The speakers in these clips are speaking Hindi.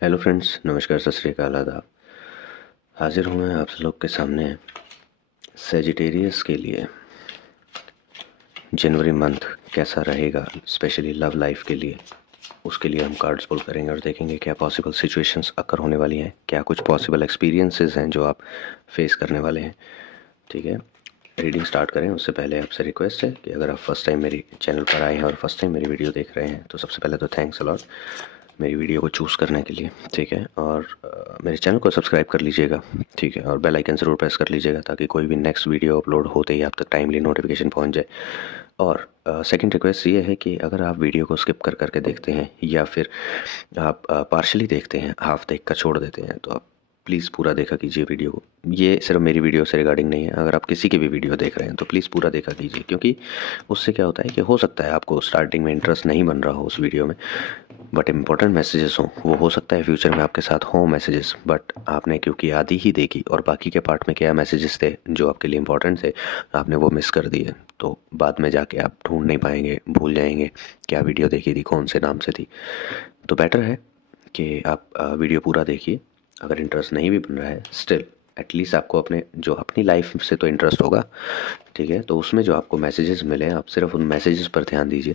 हेलो फ्रेंड्स, नमस्कार, सत श्री अकाल, आदाब। हाजिर हूँ मैं आप लोग के सामने सेजिटेरियस के लिए जनवरी मंथ कैसा रहेगा, स्पेशली लव लाइफ के लिए। उसके लिए हम कार्ड्स पुल करेंगे और देखेंगे क्या पॉसिबल सिचुएशंस अकर होने वाली हैं, क्या कुछ पॉसिबल एक्सपीरियंसेस हैं जो आप फेस करने वाले हैं। ठीक है, रीडिंग स्टार्ट करें उससे पहले आपसे रिक्वेस्ट है कि अगर आप फर्स्ट टाइम मेरी चैनल पर आए हैं और फर्स्ट टाइम मेरी वीडियो देख रहे हैं तो सबसे पहले तो थैंक्स अलॉट मेरी वीडियो को चूज़ करने के लिए। ठीक है, और मेरे चैनल को सब्सक्राइब कर लीजिएगा। ठीक है, और बेल आइकन ज़रूर प्रेस कर लीजिएगा ताकि कोई भी नेक्स्ट वीडियो अपलोड होते ही आप तक टाइमली नोटिफिकेशन पहुंच जाए। और सेकंड रिक्वेस्ट ये है कि अगर आप वीडियो को स्किप कर करके देखते हैं या फिर आप पार्शली देखते हैं, हाफ देख कर छोड़ देते हैं, तो आप प्लीज़ पूरा देखा कीजिए वीडियो को। ये सिर्फ मेरी वीडियो से रिगार्डिंग नहीं है, अगर आप किसी की भी वीडियो देख रहे हैं तो प्लीज़ पूरा देखा कीजिए, क्योंकि उससे क्या होता है कि हो सकता है आपको स्टार्टिंग में इंटरेस्ट नहीं बन रहा हो उस वीडियो में, बट इम्पोर्टेंट मैसेजेस हों। वो हो सकता है फ्यूचर में आपके साथ हों मैसेजेस, बट आपने क्योंकि आधी ही देखी और बाकी के पार्ट में क्या मैसेजेस थे जो आपके लिए इंपॉर्टेंट थे, आपने वो मिस कर दिए, तो बाद में जाके आप ढूंढ नहीं पाएंगे, भूल जाएंगे क्या वीडियो देखी थी, कौन से नाम से थी। तो बेटर है कि आप वीडियो पूरा देखिए। अगर इंटरेस्ट नहीं भी बन रहा है, स्टिल एटलीस्ट आपको अपनी लाइफ से तो इंटरेस्ट होगा। ठीक है, तो उसमें जो आपको मैसेजेस मिले आप सिर्फ उन मैसेजेस पर ध्यान दीजिए।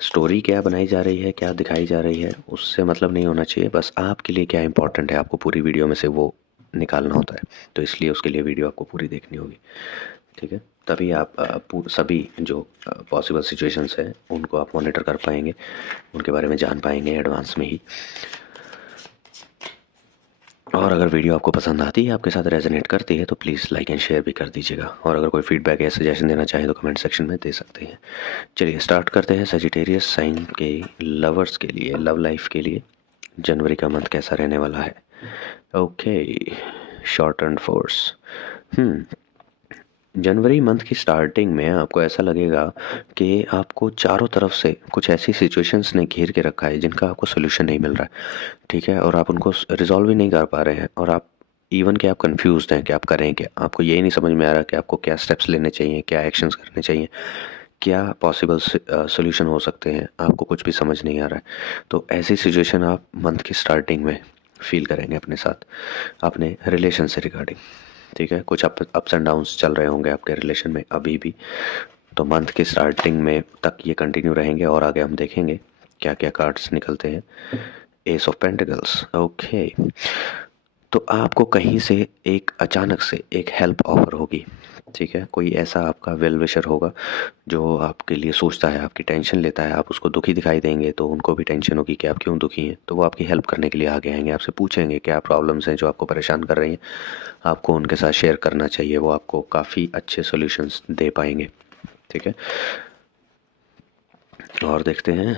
स्टोरी क्या बनाई जा रही है, क्या दिखाई जा रही है, उससे मतलब नहीं होना चाहिए। बस आपके लिए क्या इंपॉर्टेंट है, आपको पूरी वीडियो में से वो निकालना होता है, तो इसलिए उसके लिए वीडियो आपको पूरी देखनी होगी। ठीक है, तभी आप सभी जो पॉसिबल सिचुएशंस हैं उनको आप मॉनिटर कर पाएंगे, उनके बारे में जान पाएंगे एडवांस में ही। और अगर वीडियो आपको पसंद आती है, आपके साथ रेजोनेट करती है, तो प्लीज़ लाइक एंड शेयर भी कर दीजिएगा। और अगर कोई फीडबैक या सजेशन देना चाहें तो कमेंट सेक्शन में दे सकते हैं। चलिए स्टार्ट करते हैं सजिटेरियस साइन के लवर्स के लिए, लव लाइफ के लिए जनवरी का मंथ कैसा रहने वाला है। Okay, short and force. January month की स्टार्टिंग में आपको ऐसा लगेगा कि आपको चारों तरफ से कुछ ऐसी सिचुएशंस ने घेर के रखा है जिनका आपको सोल्यूशन नहीं मिल रहा है। ठीक है, और आप उनको रिजॉल्व ही नहीं कर पा रहे हैं, और आप इवन कि आप कंफ्यूज हैं कि आप करें क्या। आपको यही नहीं समझ में आ रहा कि आपको क्या स्टेप्स लेने चाहिए, क्या एक्शंस करने चाहिए, क्या पॉसिबल सोल्यूशन हो सकते हैं, आपको कुछ भी समझ नहीं आ रहा है। तो ऐसी सिचुएशन आप मंथ की स्टार्टिंग में फील करेंगे अपने साथ, अपने रिलेशन से रिगार्डिंग। ठीक है, कुछ अप्स एंड डाउन्स चल रहे होंगे आपके रिलेशन में अभी भी, तो मंथ के स्टार्टिंग में तक ये कंटिन्यू रहेंगे और आगे हम देखेंगे क्या क्या कार्ड्स निकलते हैं। S of pentacles. ओके, तो आपको कहीं से एक अचानक से एक हेल्प ऑफर होगी। ठीक है, कोई ऐसा आपका वेल विशर होगा जो आपके लिए सोचता है, आपकी टेंशन लेता है। आप उसको दुखी दिखाई देंगे तो उनको भी टेंशन होगी कि आप क्यों दुखी हैं, तो वो आपकी हेल्प करने के लिए आगे आएंगे, आपसे पूछेंगे क्या प्रॉब्लम्स हैं जो आपको परेशान कर रही हैं। आपको उनके साथ शेयर करना चाहिए, वो आपको काफ़ी अच्छे सॉल्यूशंस दे पाएंगे। ठीक है, और देखते हैं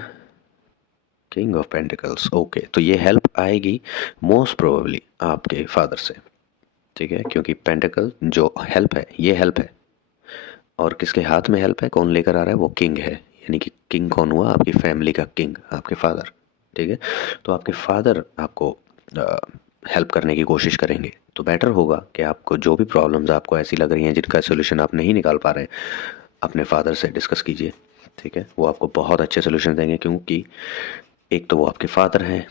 किंग ऑफ पेंटिकल्स। ओके, तो ये हेल्प आएगी मोस्ट प्रोबेबली आपके फादर से। ठीक है, क्योंकि पेंटिकल जो हेल्प है ये हेल्प है, और किसके हाथ में हेल्प है, कौन लेकर आ रहा है, वो किंग है। यानी कि किंग कौन हुआ, आपकी फैमिली का किंग, आपके फादर। ठीक है, तो आपके फादर आपको हेल्प करने की कोशिश करेंगे। तो बेटर होगा कि आपको जो भी प्रॉब्लम्स आपको ऐसी लग रही हैं जिनका सोल्यूशन आप नहीं निकाल पा रहे हैं, अपने फादर से डिस्कस कीजिए। ठीक है, वो आपको बहुत अच्छे सोल्यूशन देंगे, क्योंकि एक तो वो आपके फादर हैं,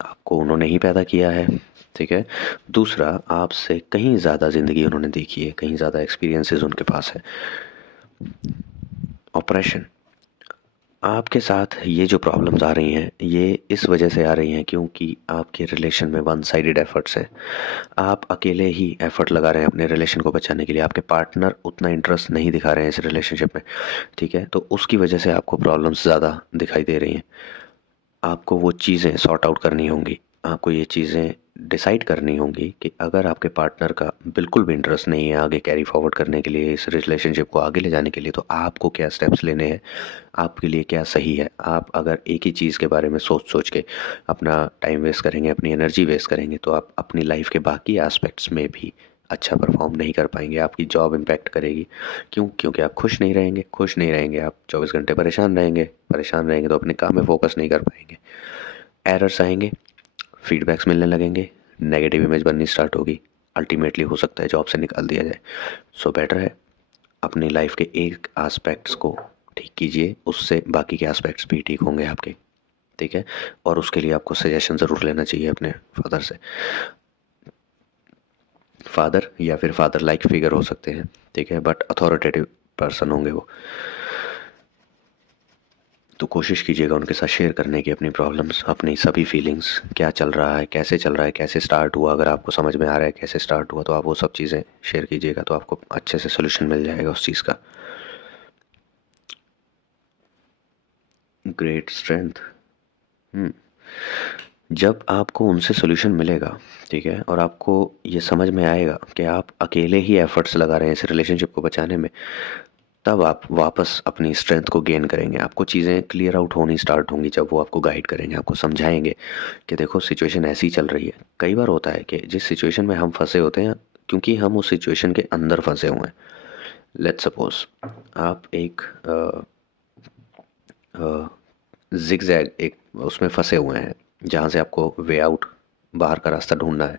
आपको उन्होंने ही पैदा किया है। ठीक है, दूसरा आपसे कहीं ज़्यादा ज़िंदगी उन्होंने देखी है, कहीं ज़्यादा एक्सपीरियंसेस उनके पास है। ऑपरेशन, आपके साथ ये जो प्रॉब्लम्स आ रही हैं ये इस वजह से आ रही हैं क्योंकि आपके रिलेशन में वन साइडेड एफर्ट्स है। आप अकेले ही एफर्ट लगा रहे हैं अपने रिलेशन को बचाने के लिए, आपके पार्टनर उतना इंटरेस्ट नहीं दिखा रहे हैं इस रिलेशनशिप में। ठीक है, तो उसकी वजह से आपको प्रॉब्लम्स ज़्यादा दिखाई दे रही हैं। आपको वो चीज़ें सॉर्ट आउट करनी होंगी, आपको ये चीज़ें डिसाइड करनी होंगी कि अगर आपके पार्टनर का बिल्कुल भी इंटरेस्ट नहीं है आगे कैरी फॉरवर्ड करने के लिए, इस रिलेशनशिप को आगे ले जाने के लिए, तो आपको क्या स्टेप्स लेने हैं, आपके लिए क्या सही है। आप अगर एक ही चीज़ के बारे में सोच सोच के अपना टाइम वेस्ट करेंगे, अपनी एनर्जी वेस्ट करेंगे, तो आप अपनी लाइफ के बाकी एस्पेक्ट्स में भी अच्छा परफॉर्म नहीं कर पाएंगे। आपकी जॉब इम्पैक्ट करेगी। क्यों? क्योंकि आप खुश नहीं रहेंगे, खुश नहीं रहेंगे आप 24 घंटे परेशान रहेंगे, परेशान रहेंगे तो अपने काम में फोकस नहीं कर पाएंगे। एरर्स आएंगे, फीडबैक्स मिलने लगेंगे, नेगेटिव इमेज बननी स्टार्ट होगी, अल्टीमेटली हो सकता है जॉब से निकाल दिया जाए। सो बेटर है अपनी लाइफ के एक एस्पेक्ट्स को ठीक कीजिए, उससे बाकी के एस्पेक्ट्स भी ठीक होंगे आपके। ठीक है। और उसके लिए आपको सजेशन ज़रूर लेना चाहिए अपने फादर से, फादर या फिर फादर लाइक फिगर हो सकते हैं, ठीक है, बट अथॉरिटेटिव पर्सन होंगे वो। तो कोशिश कीजिएगा उनके साथ शेयर करने की अपनी प्रॉब्लम्स, अपनी सभी फीलिंग्स, क्या चल रहा है, कैसे चल रहा है, कैसे स्टार्ट हुआ, अगर आपको समझ में आ रहा है कैसे स्टार्ट हुआ तो आप वो सब चीज़ें शेयर कीजिएगा, तो आपको अच्छे से सोल्यूशन मिल जाएगा उस चीज़ का। Great strength. जब आपको उनसे सोल्यूशन मिलेगा, ठीक है, और आपको ये समझ में आएगा कि आप अकेले ही एफर्ट्स लगा रहे हैं इस रिलेशनशिप को बचाने में, तब आप वापस अपनी स्ट्रेंथ को गेन करेंगे। आपको चीज़ें क्लियर आउट होनी स्टार्ट होंगी जब वो आपको गाइड करेंगे, आपको समझाएंगे कि देखो सिचुएशन ऐसी चल रही है। कई बार होता है कि जिस सिचुएशन में हम फंसे होते हैं, क्योंकि हम उस सिचुएशन के अंदर फंसे हुए हैं। लेट्स सपोज आप एक जिगजैग एक उसमें फंसे हुए हैं जहाँ से आपको वे आउट, बाहर का रास्ता ढूंढना है।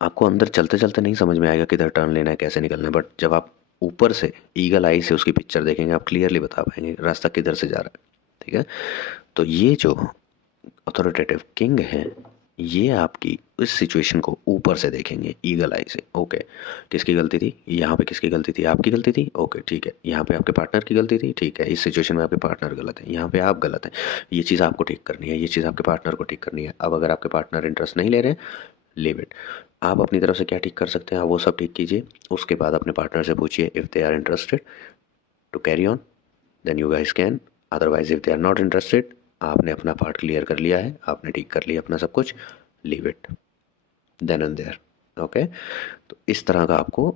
आपको अंदर चलते चलते नहीं समझ में आएगा किधर टर्न लेना है, कैसे निकलना है, बट जब आप ऊपर से ईगल आई से उसकी पिक्चर देखेंगे, आप क्लियरली बता पाएंगे रास्ता किधर से जा रहा है, ठीक है। तो ये जो अथॉरिटेटिव किंग है, ये आपकी इस सिचुएशन को ऊपर से देखेंगे ईगल आई से। ओके, किसकी गलती थी यहाँ पे, किसकी गलती थी, आपकी गलती थी, ओके ठीक है, यहाँ पे आपके पार्टनर की गलती थी, ठीक है, इस सिचुएशन में आपके पार्टनर गलत है, यहाँ पे आप गलत है, ये चीज़ आपको ठीक करनी है, ये चीज़ आपके पार्टनर को ठीक करनी है। अब अगर आपके पार्टनर इंटरेस्ट नहीं ले रहे, लीव इट। आप अपनी तरफ से क्या ठीक कर सकते हैं, आप वो सब ठीक कीजिए। उसके बाद अपने पार्टनर से पूछिए, if they are interested to carry on then you guys can, otherwise if they are not interested, आपने अपना पार्ट क्लियर कर लिया है, आपने ठीक कर लिया अपना सब कुछ, leave it then and there. Okay, तो इस तरह का आपको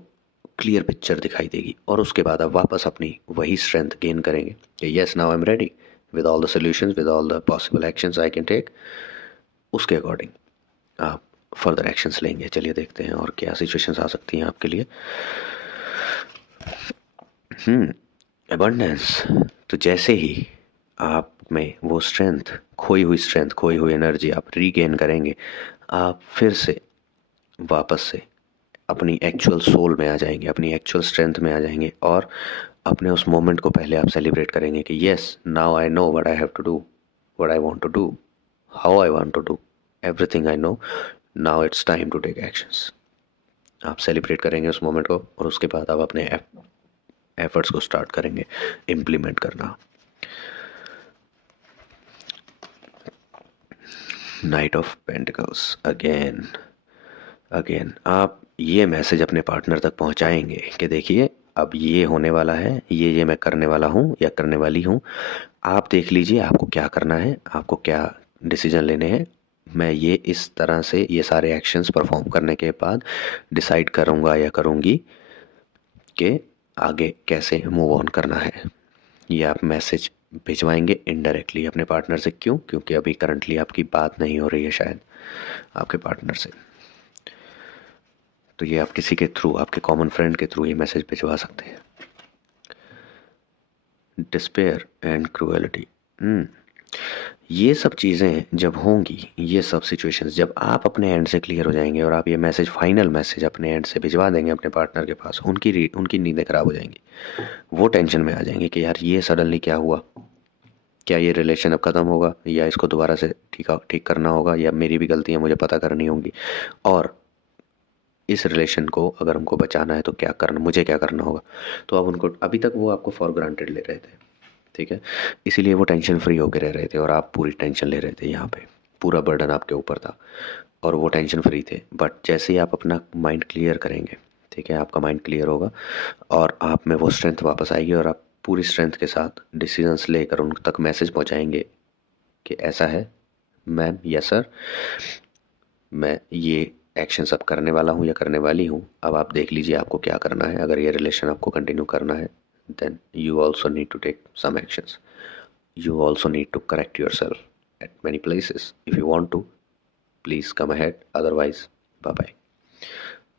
क्लियर पिक्चर दिखाई देगी, और उसके बाद आप वापस अपनी वही स्ट्रेंथ गेन करेंगे कि yes now I am ready with all the solutions, with all the possible actions I can take. उसके अकॉर्डिंग आप फर्दर एक्शंस लेंगे। चलिए देखते हैं और क्या सिचुएशंस आ सकती हैं आपके लिए। अबंडेंस। तो जैसे ही आप में वो स्ट्रेंथ, खोई हुई स्ट्रेंथ, खोई हुई एनर्जी आप रीगेन करेंगे, आप फिर से वापस से अपनी एक्चुअल सोल में आ जाएंगे, अपनी एक्चुअल स्ट्रेंथ में आ जाएंगे, और अपने उस मोमेंट को पहले आप सेलिब्रेट करेंगे कि yes now I know what I have to do, what I want to do, how I want to do, everything I know, now it's time to take actions. आप सेलिब्रेट करेंगे उस मोमेंट को, और उसके बाद आप अपने एफर्ट्स को स्टार्ट करेंगे इम्प्लीमेंट करना। Night of pentacles. Again again आप ये मैसेज अपने पार्टनर तक पहुंचाएंगे कि देखिए अब ये होने वाला है, ये मैं करने वाला हूँ या करने वाली हूँ, आप देख लीजिए आपको क्या करना है, आपको क्या डिसीजन लेने हैं। मैं ये इस तरह से ये सारे एक्शंस परफॉर्म करने के बाद डिसाइड करूँगा या करूँगी कि आगे कैसे मूव ऑन करना है। ये आप मैसेज भिजवाएंगे इनडायरेक्टली अपने पार्टनर से। क्यों? क्योंकि अभी करंटली आपकी बात नहीं हो रही है शायद आपके पार्टनर से, तो ये आप किसी के थ्रू, आपके कॉमन फ्रेंड के थ्रू ये मैसेज भिजवा सकते हैं। Despair and cruelty. ये सब चीज़ें जब होंगी, ये सब सिचुएशंस जब आप अपने एंड से क्लियर हो जाएंगे और आप ये मैसेज, फाइनल मैसेज अपने एंड से भिजवा देंगे अपने पार्टनर के पास, उनकी नींदें ख़राब हो जाएंगी, वो टेंशन में आ जाएंगे कि यार ये सडनली क्या हुआ, क्या ये रिलेशन अब ख़त्म होगा, या इसको दोबारा से ठीक करना होगा, या मेरी भी गलती है मुझे पता करनी होंगी, और इस रिलेशन को अगर हमको बचाना है तो क्या करना, मुझे क्या करना होगा। तो अब उनको, अभी तक वो आपको फॉर ग्रांटेड ले रहे थे, ठीक है, इसीलिए वो टेंशन फ्री होकर रह रहे थे, और आप पूरी टेंशन ले रहे थे, यहाँ पे पूरा बर्डन आपके ऊपर था और वो टेंशन फ्री थे। बट जैसे ही आप अपना माइंड क्लियर करेंगे, ठीक है, आपका माइंड क्लियर होगा और आप में वो स्ट्रेंथ वापस आएगी, और आप पूरी स्ट्रेंथ के साथ डिसीजंस लेकर उन तक मैसेज पहुँचाएंगे कि ऐसा है मैम या सर, मैं ये एक्शन सब करने वाला हूँ या करने वाली हूँ, अब आप देख लीजिए आपको क्या करना है। अगर ये रिलेशन आपको कंटिन्यू करना है, then you also need to take some actions, you also need to correct yourself at many places, if you want to please come ahead, otherwise bye bye.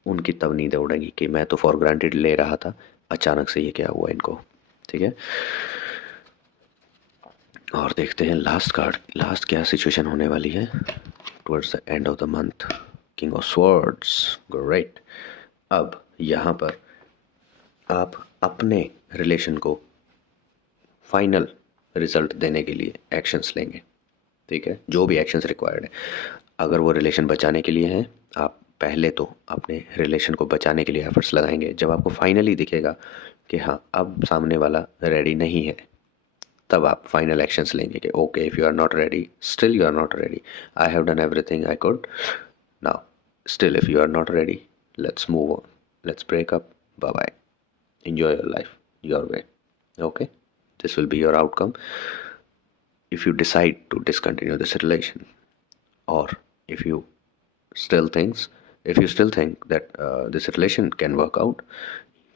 उनकी तब नींदें उड़ेंगी कि मैं तो फॉर ग्रांटेड ले रहा था, अचानक से ये क्या हुआ इनको, ठीक है। और देखते हैं लास्ट कार्ड, लास्ट क्या सिचुएशन होने वाली है towards the end of the month. King of swords, great. अब यहाँ पर आप अपने रिलेशन को फाइनल रिजल्ट देने के लिए एक्शंस लेंगे, ठीक है, जो भी एक्शंस रिक्वायर्ड है। अगर वो रिलेशन बचाने के लिए हैं, आप पहले तो अपने रिलेशन को बचाने के लिए एफर्ट्स लगाएंगे। जब आपको फाइनली दिखेगा कि हाँ अब सामने वाला रेडी नहीं है, तब आप फाइनल एक्शंस लेंगे कि okay, if you are not ready, still you are not ready, I have done everything I could, now still if you are not ready, let's move on, let's break up, bye bye, enjoy your life your way. Okay, this will be your outcome if you decide to discontinue this relation, or if you still thinks if you still think that this relation can work out,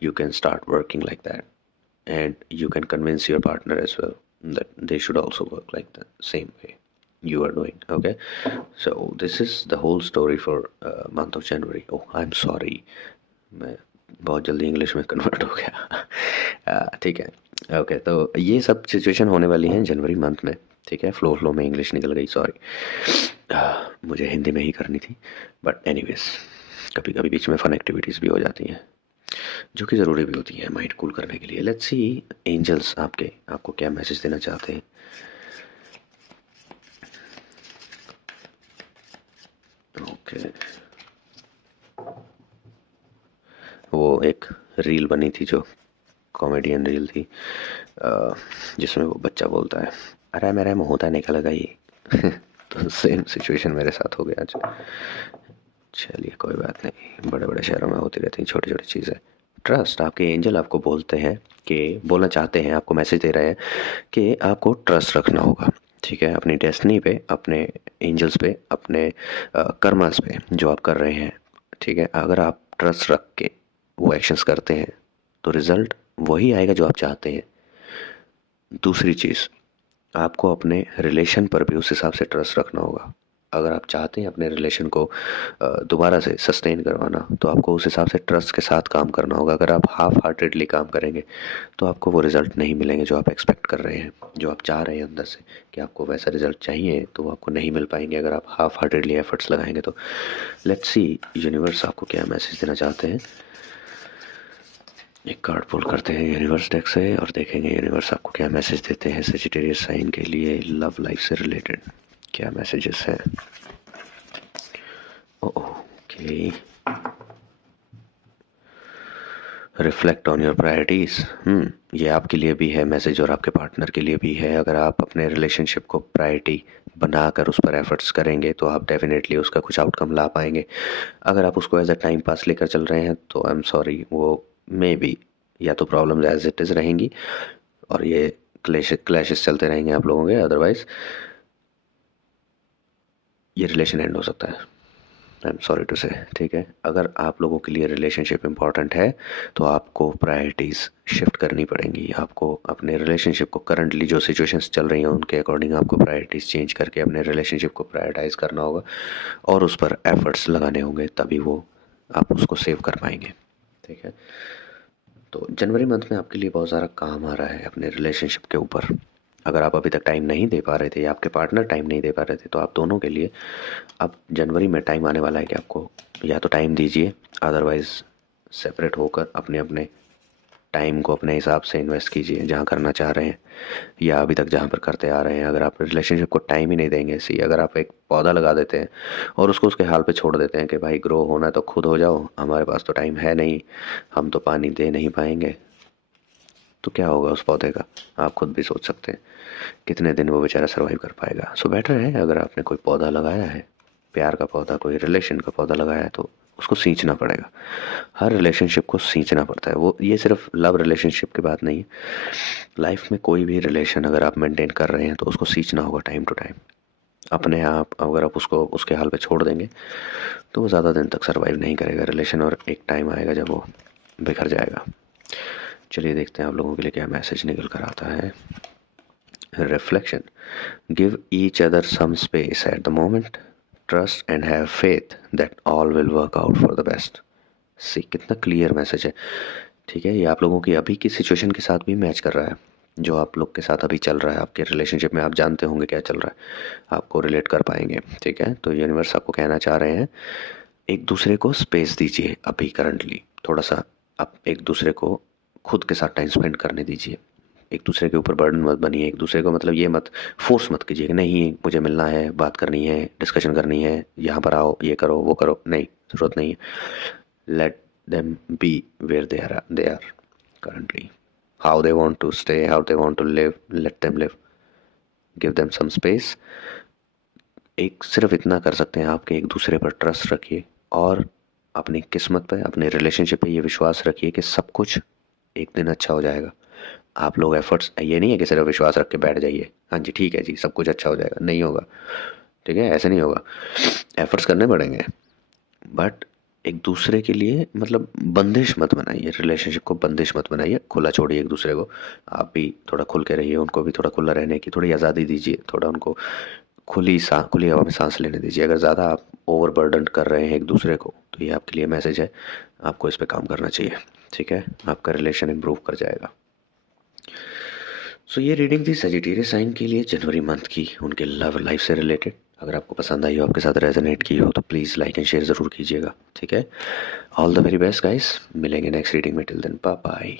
you can start working like that, and you can convince your partner as well that they should also work like the same way you are doing. Okay, so this is the whole story for month of January. Oh, I'm sorry, मैं बहुत जल्दी इंग्लिश में कन्वर्ट हो गया। ठीक है, ओके, तो ये सब सिचुएशन होने वाली हैं जनवरी मंथ में। ठीक है, फ्लो में इंग्लिश निकल गई, सॉरी, मुझे हिंदी में ही करनी थी, बट एनीवेज कभी कभी बीच में फ़न एक्टिविटीज़ भी हो जाती हैं जो कि ज़रूरी भी होती हैं माइंड कूल करने के लिए। लेट्स सी एंजल्स आपको क्या मैसेज देना चाहते हैं। ओके, वो एक रील बनी थी जो कॉमेडियन रील थी, जिसमें वो बच्चा बोलता है, अरे मेरे मुँह होता निकल गई। तो सेम सिचुएशन मेरे साथ हो गया आज। चलिए कोई बात नहीं, बड़े बड़े शहरों में होती रहती हैं छोटी छोटी चीज़ें। ट्रस्ट, आपके एंजल आपको बोलते हैं कि बोलना चाहते हैं, आपको मैसेज दे रहे हैं कि आपको ट्रस्ट रखना होगा। ठीक है, अपनी डेस्टिनी पे, अपने एंजल्स पे, अपने कर्मस पे जो आप कर रहे हैं। ठीक है, अगर आप ट्रस्ट रख के वो एक्शंस करते हैं तो रिज़ल्ट वही आएगा जो आप चाहते हैं। दूसरी चीज़, आपको अपने रिलेशन पर भी उस हिसाब से ट्रस्ट रखना होगा। अगर आप चाहते हैं अपने रिलेशन को दोबारा से सस्टेन करवाना, तो आपको उस हिसाब से ट्रस्ट के साथ काम करना होगा। अगर आप हाफ हार्टेडली काम करेंगे तो आपको वो रिज़ल्ट नहीं मिलेंगे जो आप एक्सपेक्ट कर रहे हैं, जो आप चाह रहे हैं अंदर से कि आपको वैसा रिज़ल्ट चाहिए, तो वो आपको नहीं मिल पाएंगे अगर आप हाफ हार्टेडली एफर्ट्स लगाएंगे। तो लेट्स सी यूनिवर्स आपको क्या मैसेज देना चाहते हैं। एक कार्ड पुल करते हैं यूनिवर्स डेक से और देखेंगे यूनिवर्स आपको क्या मैसेज देते हैं सजिटेरियस साइन के लिए लव लाइफ से रिलेटेड। क्या मैसेजेस हैं? Okay, reflect on your priorities. ये आपके लिए भी है मैसेज और आपके पार्टनर के लिए भी है। अगर आप अपने रिलेशनशिप को प्रायोरिटी बनाकर उस पर एफर्ट्स करेंगे तो आप डेफिनेटली उसका कुछ आउटकम ला पाएंगे। अगर आप उसको एज अ टाइम पास लेकर चल रहे हैं तो आई एम सॉरी, वो मे बी या तो प्रॉब्लम एज इट इज़ रहेंगी और ये क्लैशेस चलते रहेंगे आप लोगों के, अदरवाइज़ ये रिलेशन एंड हो सकता है। आई एम सॉरी टू से। ठीक है, अगर आप लोगों के लिए रिलेशनशिप इम्पॉर्टेंट है तो आपको प्रायोरिटीज़ शिफ्ट करनी पड़ेंगी। आपको अपने रिलेशनशिप को, करंटली जो सिचुएशंस चल रही हैं उनके अकॉर्डिंग आपको प्रायोरिटीज़ चेंज करके अपने रिलेशनशिप को प्रायोरिटाइज़ करना होगा और उस पर एफर्ट्स लगाने होंगे, तभी वो आप उसको सेव कर पाएंगे। ठीक है, तो जनवरी मंथ में आपके लिए बहुत सारा काम आ रहा है अपने रिलेशनशिप के ऊपर। अगर आप अभी तक टाइम नहीं दे पा रहे थे या आपके पार्टनर टाइम नहीं दे पा रहे थे, तो आप दोनों के लिए अब जनवरी में टाइम आने वाला है कि आपको या तो टाइम दीजिए, अदरवाइज़ सेपरेट होकर अपने अपने टाइम को अपने हिसाब से इन्वेस्ट कीजिए जहाँ करना चाह रहे हैं या अभी तक जहाँ पर करते आ रहे हैं। अगर आप रिलेशनशिप को टाइम ही नहीं देंगे, सी अगर आप एक पौधा लगा देते हैं और उसको उसके हाल पे छोड़ देते हैं कि भाई ग्रो होना है तो खुद हो जाओ, हमारे पास तो टाइम है नहीं, हम तो पानी दे नहीं पाएंगे, तो क्या होगा उस पौधे का? आप खुद भी सोच सकते हैं कितने दिन वो बेचारा सर्वाइव कर पाएगा। सो बेटर है अगर आपने कोई पौधा लगाया है, प्यार का पौधा, कोई रिलेशन का पौधा लगाया है, तो उसको सींचना पड़ेगा। हर रिलेशनशिप को सींचना पड़ता है। वो ये सिर्फ लव रिलेशनशिप की बात नहीं है, लाइफ में कोई भी रिलेशन अगर आप मेंटेन कर रहे हैं तो उसको सींचना होगा टाइम टू टाइम। अपने आप अगर आप उसको उसके हाल पे छोड़ देंगे तो वो ज़्यादा दिन तक सर्वाइव नहीं करेगा रिलेशन, और एक टाइम आएगा जब वो बिखर जाएगा। चलिए देखते हैं आप लोगों के लिए क्या मैसेज निकल कर आता है। Reflection, give each other some space at the moment, trust and have faith that all will work out for the best. See कितना क्लियर मैसेज है। ठीक है, ये आप लोगों की अभी की सिचुएशन के साथ भी मैच कर रहा है, जो आप लोग के साथ अभी चल रहा है आपके रिलेशनशिप में। आप जानते होंगे क्या चल रहा है, आपको रिलेट कर पाएंगे। ठीक है, तो यूनिवर्स आपको कहना चाह रहे हैं एक दूसरे को स्पेस दीजिए। अभी करंटली थोड़ा सा आप एक दूसरे को खुद के साथ टाइम स्पेंड करने दीजिए। एक दूसरे के ऊपर बर्डन मत बनिए, एक दूसरे को मतलब ये मत फोर्स मत कीजिए कि नहीं मुझे मिलना है, बात करनी है, डिस्कशन करनी है, यहाँ पर आओ, ये करो, वो करो, नहीं, ज़रूरत नहीं है। Let them be where they are currently, how they want to stay, how they want to live, let them live, give them some space। एक सिर्फ इतना कर सकते हैं आप कि एक दूसरे पर ट्रस्ट रखिए और अपनी किस्मत पे, अपने रिलेशनशिप पे ये विश्वास रखिए कि सब कुछ एक दिन अच्छा हो जाएगा। आप लोग एफर्ट्स, ये नहीं है कि सिर्फ विश्वास रख के बैठ जाइए, हाँ जी ठीक है जी सब कुछ अच्छा हो जाएगा, नहीं होगा, ठीक है, ऐसे नहीं होगा। एफर्ट्स करने पड़ेंगे, बट एक दूसरे के लिए मतलब बंदिश मत बनाइए, रिलेशनशिप को बंदिश मत बनाइए, खुला छोड़िए एक दूसरे को। आप भी थोड़ा खुल के रहिए, उनको भी थोड़ा खुला रहने की थोड़ी आज़ादी दीजिए, थोड़ा उनको खुली हवा में सांस लेने दीजिए। अगर ज़्यादा आप ओवर बर्डन कर रहे हैं एक दूसरे को तो ये आपके लिए मैसेज है, आपको इस पर काम करना चाहिए, ठीक है, आपका रिलेशन इम्प्रूव कर जाएगा। सो ये रीडिंग थी सजिटेरियस साइन के लिए जनवरी मंथ की, उनके लव लाइफ से रिलेटेड। अगर आपको पसंद आई हो, आपके साथ रेजोनेट की हो तो प्लीज़ लाइक एंड शेयर ज़रूर कीजिएगा, ठीक है। All the very best guys, मिलेंगे नेक्स्ट रीडिंग में, टिल देन बाय बाय।